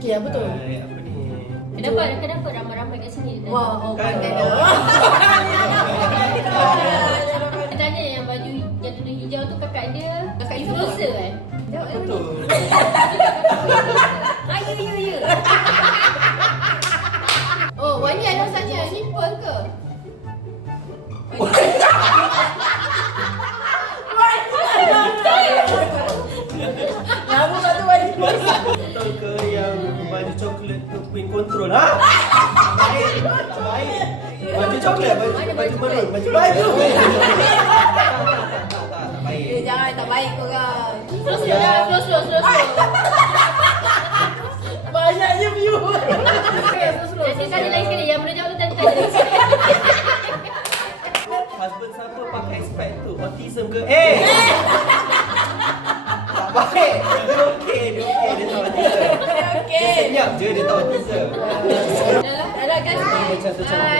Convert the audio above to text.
Okey, apa tu? Apa ni? Kenapa ramai-ramai kat sini? Wah, oh, Kan pandai Dia tanya yang baju yang tudung hijau tu kakak dia influencer kan? Jawab Apa ni. tu? Ya. Oh, Wani ada tanya ni pun ke? Lama satu baju. Betul ke yang baju coklat tu Queen Control? Ha? Tak baik. Baju coklat, baju maroon, baju tak baik. Jangan, tak baik korang. Slow lah, slow. Banyaknya view. Nanti tanya lagi sekali, yang boleh jawab tu tanya lagi sekali. Husband siapa pakai spek tu? Autism ke? Tak baik. Dia okey. Dia tahu autism. Dia senyap je, dia tahu autism. Dah lah guys. Macam tu, macam tu.